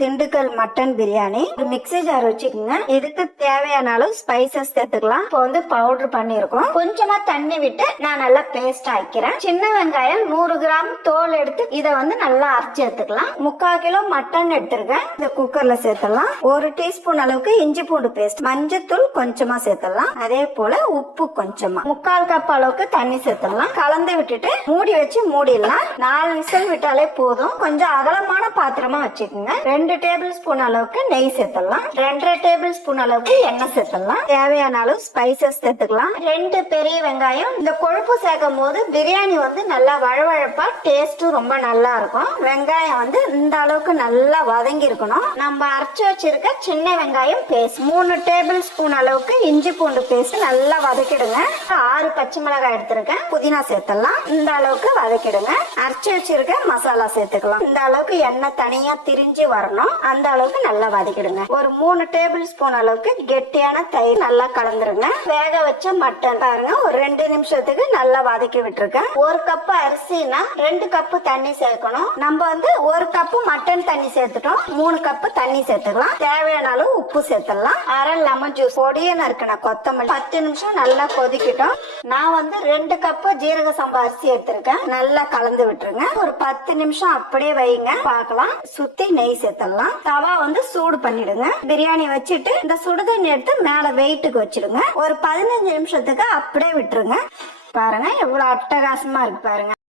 Dindigul mutton biryani. Mixie jar வச்சுக்கோங்க. இதுக்கு தேவையான அளவு ஸ்பைசஸ் சேர்த்துக்கலாம். இப்போ வந்து பவுடர் பண்ணிருக்கோம். கொஞ்சமா தண்ணி விட்டு நான் நல்லா பேஸ்ட் ஆக்கிறேன். சின்ன வெங்காயம் 100 கிராம் தோல் எடுத்து இதை வந்து நல்லா அரைச்சு எடுத்துக்கலாம். 3/4 கிலோ மட்டன் எடுத்திருக்கேன். இந்த குக்கர்ல சேர்த்தலாம். 1 டீஸ்பூன் அளவுக்கு இஞ்சி பூண்டு பேஸ்ட், மஞ்சத்தூள் கொஞ்சமா சேர்த்தலாம். அதே போல உப்பு கொஞ்சமா, 3/4 கப் அளவுக்கு தண்ணி சேர்த்தலாம். கலந்து விட்டுட்டு மூடி வச்சு மூடிடலாம். 4 விசில் விட்டாலே போதும். கொஞ்சம் அகலமான பாத்திரமா வச்சுக்கோங்க. 2 டேபிள் ஸ்பூன் அளவுக்கு நெய் சேர்த்தலாம். 2.5 டேபிள் ஸ்பூன் அளவுக்கு எண்ணெய் சேர்த்தலாம். தேவையான அளவு ஸ்பைசஸ் சேர்த்துக்கலாம். 2 பெரிய வெங்காயம். இந்த கொழுப்பு சேர்க்கும் போது பிரியாணி வந்து நல்லா வழவழப்பா டேஸ்டும் ரொம்ப நல்லா இருக்கும். வெங்காயம் வந்து இந்த அளவுக்கு நல்லா வதங்கி இருக்கணும். நம்ம அரைச்சு வச்சிருக்க சின்ன வெங்காயம் பேஸ்ட், 3 டேபிள் ஸ்பூன் அளவுக்கு இஞ்சி பூண்டு பேஸ்ட் நல்லா வதக்கிடுங்க. 6 பச்சை மிளகாய் எடுத்திருக்கேன். புதினா சேர்த்தலாம். இந்த அளவுக்கு வதக்கிடுங்க. அரைச்சு வச்சிருக்க மசாலா சேர்த்துக்கலாம். இந்த அளவுக்கு எண்ணெய் தனியா திரிஞ்சு வரணும். அந்த அளவுக்கு நல்லா வதக்கிடுங்க. ஒரு 3 டேபிள் ஸ்பூன் அளவுக்கு கெட்டியான தயிர் நல்லா கலந்துருங்க. வேக வச்ச மட்டன் பாருங்க, ஒரு 2 நிமிஷத்துக்கு நல்லா வதக்கி விட்டுருக்கேன். 1 கப் அரிசினா 2 கப் தண்ணி சேர்க்கணும். நம்ம வந்து 1 கப் மட்டன் தண்ணி சேர்த்துட்டோம். 3 கப் தண்ணி சேர்த்துக்கலாம். தேவையான அளவு உப்பு சேர்த்துடலாம். அரை லெமன் ஜூஸ், பொடியன இருக்குன்னா கொத்தமல்லி. 10 நிமிஷம் நல்லா கொதிக்கிட்டோம். நான் வந்து 2 கப் ஜீரக சம்பா அரிசி எடுத்திருக்கேன். நல்லா கலந்து விட்டுருங்க. ஒரு 10 நிமிஷம் அப்படியே வைங்க, பார்க்கலாம். சுத்தி நெய் சேர்த்தலாம். தவா வந்து சூடு பண்ணிடுங்க. பிரியாணி வச்சுட்டு இந்த சுடுதண்ணி எடுத்து மேல வெயிட்டுக்கு வச்சிடுங்க. ஒரு 15 நிமிஷத்துக்கு அப்படியே விட்டுருங்க. பாருங்க எவ்வளவு அட்டகாசமா இருக்கு பாருங்க.